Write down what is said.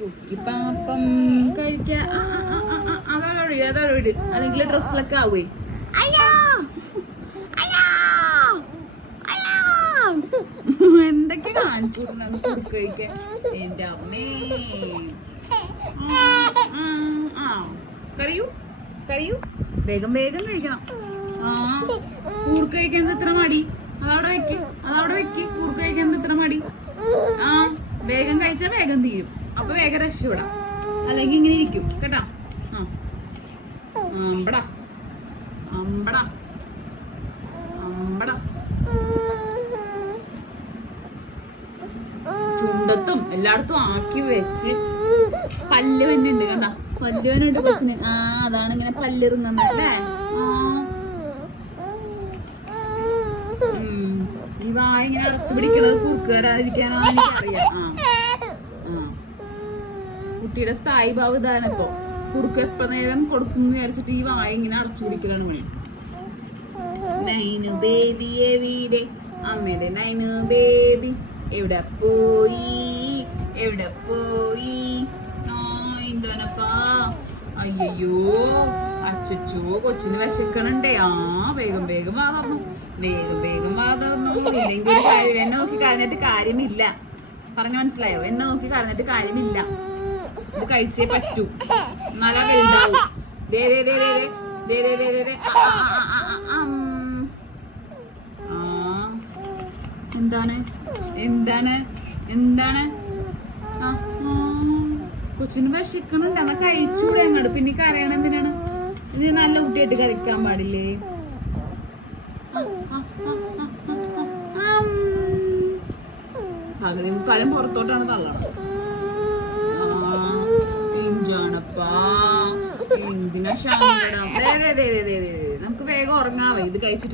കുക്കിപ്പാപ്പം കഴിക്ക. അതാണ് അതോടെ അല്ലെങ്കിൽ ഡ്രസ്സിലൊക്കെ ആവേ. എന്തൊക്കെ കാണിച്ചു കഴിക്കാൻ എന്റെ അമ്മേ. ആ, കറിയൂ? കരയൂ വേഗം വേഗം കഴിക്കണം. ആ കൂർക്ക് കഴിക്കുന്നത് ഇത്ര മടി. അതവിടെ വെക്ക്. അതവിടെ വെക്ക്. കൂർക്ക് കഴിക്കുന്നത് ഇത്ര മടി. ആ വേഗം കഴിച്ചാൽ വേഗം തീരും. അപ്പൊ വേഗം രക്ഷപ്പെടാം അല്ലെങ്കിൽ ഇങ്ങനെ ഇരിക്കും. കേട്ടാ? ആ. അമ്പടാ. അമ്പടാ. അമ്പടാ. ചുണ്ടത്തും എല്ലായിടത്തും ആക്കി വെച്ച് പല്ല് വന്നുണ്ട് കണ്ട? പല്ല് വന്നുണ്ട് കൊച്ചിന്. ആ അതാണ് ഇങ്ങനെ പല്ലിറുന്നത്. ഈ വായ ഇങ്ങനെ അടച്ചു പിടിക്കുന്നത് കുറുക്ക് വരാതിരിക്കാനാണ് എനിക്കറിയാം. ആ. കുട്ടിയുടെ സ്ഥായി ഭാവ് ഇതാണ് ഇപ്പൊ. കുറുക്ക് എപ്പ നേരം കൊടുക്കും വിചാരിച്ചിട്ട് ഈ വായ ഇങ്ങനെ അടച്ചു പിടിക്കലാണ് വേണം നൈനു ബേബി എവിടെ? അമ്മയുടെ നൈനു ബേബി എവിടെ പോയി? എവിടെ പോയി? അയ്യോ അച്ചോ കൊച്ചിന് വിശക്കണുണ്ടേ. ആ വേഗം വേഗം വാ തുറന്നു. വേഗം വേഗം വാ തുറന്നു. ഇല്ലെങ്കിൽ എന്നെ നോക്കി കരഞ്ഞിട്ട് കാര്യമില്ല. പറഞ്ഞു മനസ്സിലായോ? എന്നെ നോക്കി കരഞ്ഞിട്ട് കാര്യമില്ല. ഇത് കഴിച്ചേ പറ്റൂ. ആ എന്താണ്? എന്താണ്? എന്താണ്. കൊച്ചിന് വിശക്കണുണ്ട് എന്നാ കഴിച്ചൂടെ അങ്ങോട്ട് പിന്നെ കരയണം എന്തിനാണ്? ഇത് നല്ല കുട്ടിയായിട്ട് കഴിക്കാൻ പാടില്ലേ. പകുതി മുക്കാലും പുറത്തോട്ടാണ് തള്ളണം ആ, പിഞ്ചാണപ്പാ എന്തിനാ ശങ്കടം ദേ, ദേ, ദേ, ദേ, ദേ, ദേ. നമുക്ക് വേഗം ഉറങ്ങാവേ. ഇത് കഴിച്ചിട്ട്